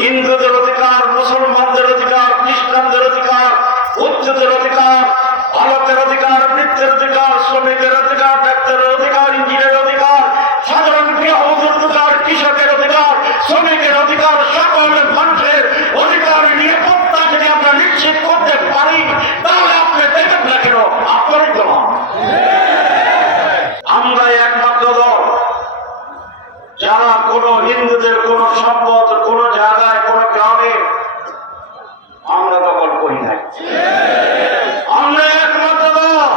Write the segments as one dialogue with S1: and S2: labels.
S1: হিন্দুদের অধিকার, মুসলমানদের অধিকার, খ্রিস্টানদের অধিকার উচ্চদের অধিকার, ভারতের অধিকার বৃত্তের অধিকার শ্রমিকের অধিকার, ডাক্তারের অধিকার ইঞ্জিনিয়ারের অধিকার, সাধারণ গৃহবধূর অধিকার কৃষকের অধিকার, শ্রমিকের অধিকার, সকল মানুষের অধিকার নিরাপত্তা যদি আমরা নিশ্চিত করতে পারি, তাহলে আপনি দেখেন না কেন না। আমরা একমাত্র দল যারা কোন হিন্দুদের কোন সম্পদ কোন জায়গায় কোন গ্রামে আমরা দখল করি নাই আমরা একমাত্র দল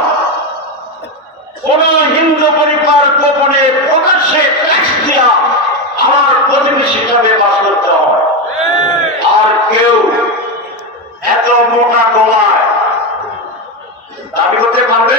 S1: কোন হিন্দু পরিবার গোপনে প্রকাশ্যে ট্যাক্স দিয়া আমার প্রতিবেশী হিসাবে বাস করতে হয় আর কেউ এত মোটা গলায় দাবি করতে পারবে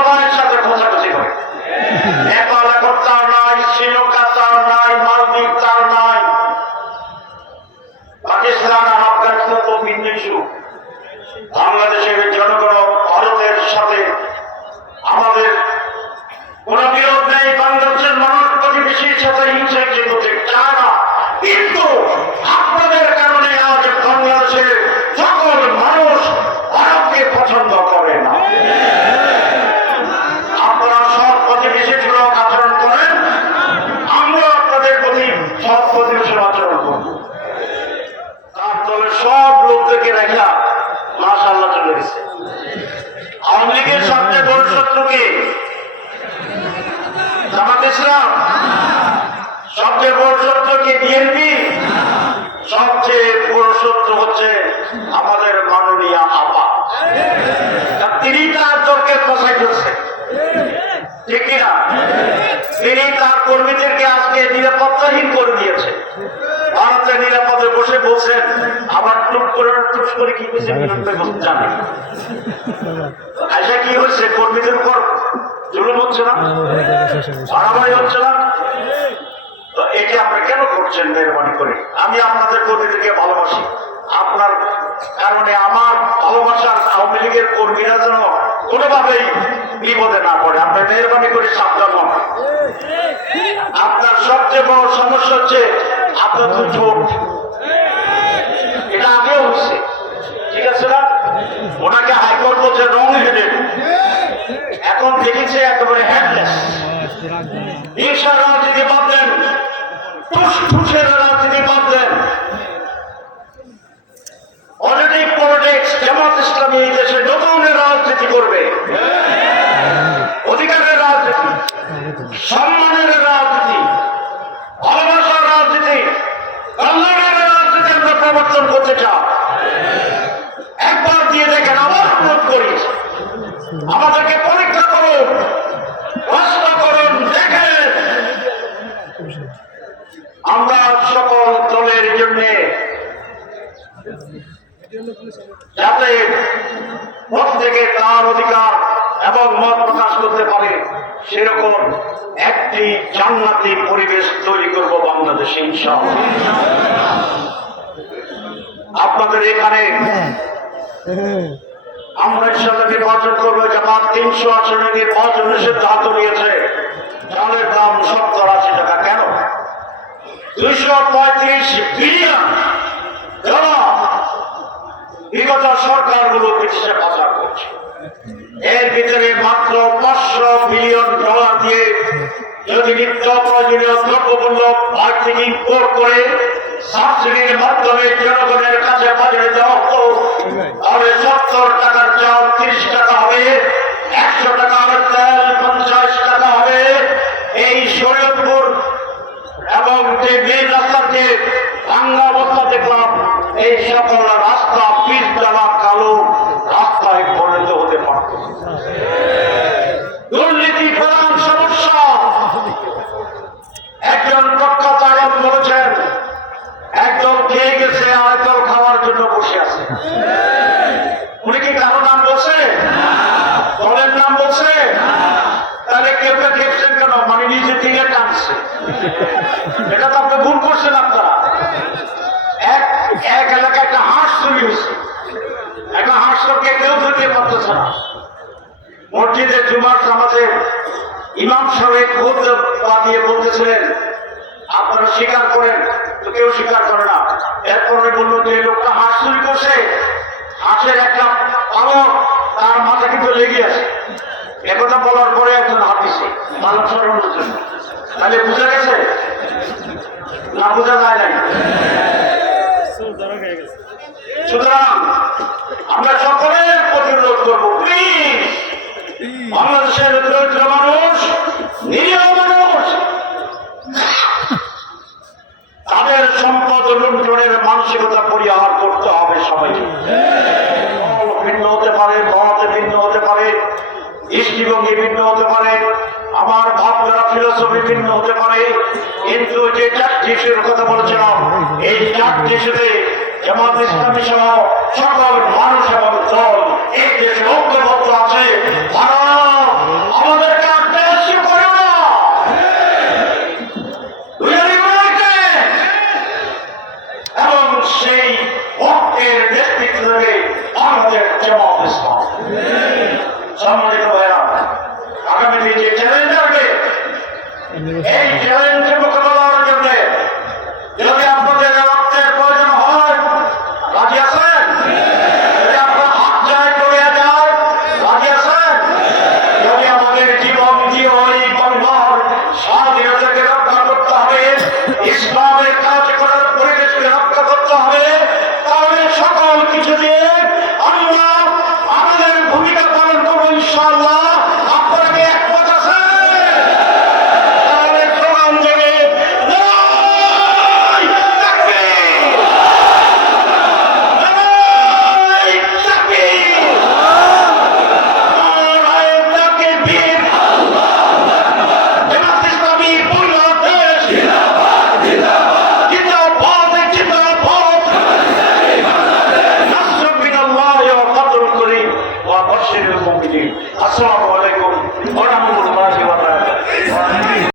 S1: আপনারা সব সবচেয়ে বড় শত্রুকে জামাত ইসলাম। সবচেয়ে বড় শত্রু কি? বিএনপি। সবচেয়ে বড় শত্রু হচ্ছে আমাদের মাননীয় আপা তা তিনি তার দলকে ফসাই ফেলছে ঠিক কিনা তিনি তার কর্মীদেরকে আজকে নিরাপত্তাহীন করে দিয়েছে ভারতের নিরাপদে বসে বলছেন আবার টুক টুক করে কি হয়েছে জানে আচ্ছা কি হয়েছে? কর্মীদের উপর জুলুম হচ্ছে না? বাড়াবাড়ি হচ্ছে না? তো এটি কেন করছেন মেহরবানি করে? আমি আপনাদের কর্মীদেরকে ভালোবাসি। আপনার কারণে আমার ভালোবাসার আওয়ামী লীগের কর্মীরা যেন কোনোভাবেই বিপদে না পড়ে। আপনি মেহরবানি করে সাবধান হন। আপনার সবচেয়ে বড় সমস্যা হচ্ছে আপনার তো ছোট এটা আগেও হচ্ছে ঠিক আছে না ওনাকে হাইকোর্ট বলছে রং হেডেড এখন দেখেছে একেবারে হেডলেস হিংসার রাজনীতি বাদ দেন ফুসফুসের রাজনীতি বাদ দেন পলিটিক পলিটিক্স জামাত ইসলামী এই দেশে নতুন রাজনীতি করবে অধিকারের রাজনীতি সম্মানের রাজনীতি ভালোবাসার রাজনীতি কল্যাণের রাজনীতি আমরা চাই একবার দিয়ে দেখেন, আবার অনুরোধ করি। আমাদেরকে পরীক্ষা করুন, প্রশ্ন করুন, দেখেন। আমরা সকল দলের জন্য যাতে প্রত্যেকে তার অধিকার এবং মত প্রকাশ করতে পারে, সেরকম একটি জান্নাতি পরিবেশ তৈরি করব বাংলাদেশে, ইনশাআল্লাহ। আপনাদের এখানে আমরা সাথে নির্বাচন করব জামাত তিনশো আসনে নির্বাচনের সিদ্ধান্ত নিয়েছে। চালের দাম সত্তর আশি টাকা কেন? দুইশো পঁয়ত্রিশ বিলিয়ন ডলার বিগত সরকারগুলো ব্রিটিশে পাচার করছে। এর ভিতরে মাত্র পাঁচশো বিলিয়ন ডলার দিয়ে যদি নিত্য প্রয়োজনীয় দ্রব্যমূল্য থেকে ইম্পোর্ট করে সাবসিডির মাধ্যমে জনগণের কাছে বাজারে দেওয়া হতো তাহলে সত্তর টাকার চাল তিরিশ টাকা হবে, একশো টাকার তেল, পঞ্চাশ টাকা হবে এই শরীয়তপুর এবং যে মেন রাস্তাতে ভাঙ্গা অবস্থা দেখলাম এই সকল রাস্তা পিচ দেওয়া কালো রাস্তায় পরিণত হতে পারত দুর্নীতি প্রধান সমস্যা একজন প্রখ্যাত আলম বলেছেন একদল খেয়ে গেছে আর একদল খাওয়ার জন্য বসে আছে উনি কি কারও নাম বলছে দলের নাম বলছে তাহলে কেউ কেউ খেপছেন কেন মানে নিজে থেকে টানছে। এটা তো আপনি ভুল করছেন আপনারা। এক এক এলাকায় একটা হাঁস চুরি হয়েছে। একটা হাঁস লোককে কেউ ধরতে পারতেছে না। মসজিদে জুমার নামাজে ইমাম সাহেব পা দিয়ে বলতেছিলেন, আপনারা স্বীকার করেন? তো কেউ স্বীকার করে না। এরপরে বলল, যে লোকটা হাঁস চুরি করছে, হাঁসের একটা পালক তার মাথা কিন্তু লেগে আছে। মানব বুঝা গেছে? না বোঝা যায় নাই? সুতরাং আমরা প্রতিরোধ করব। বাংলাদেশের দরিদ্র মানুষ, নিরীহ মানুষ, তাদের সম্পদ লুণ্ঠনের মানসিকতা পরিহার করতে হবে সবাইকে। ভিন্ন হতে পারে মত ভিন্ন হতে পারে, দৃষ্টিভঙ্গি ভিন্ন হতে পারে আমার ভাবনা ফিলোসফি ভিন্ন হতে পারে, কিন্তু যে চারটি ইস্যুর কথা বলছিলাম, এই চারটি ইস্যুতে জামাত ইসলামী সহ সকল মানুষ এবং দল এই দেশে ঐক্যবদ্ধ আছে। আমাদের জামাত ইসলাম। সম্মানিত ভাইরা, আগামী যে চ্যালেঞ্জ এই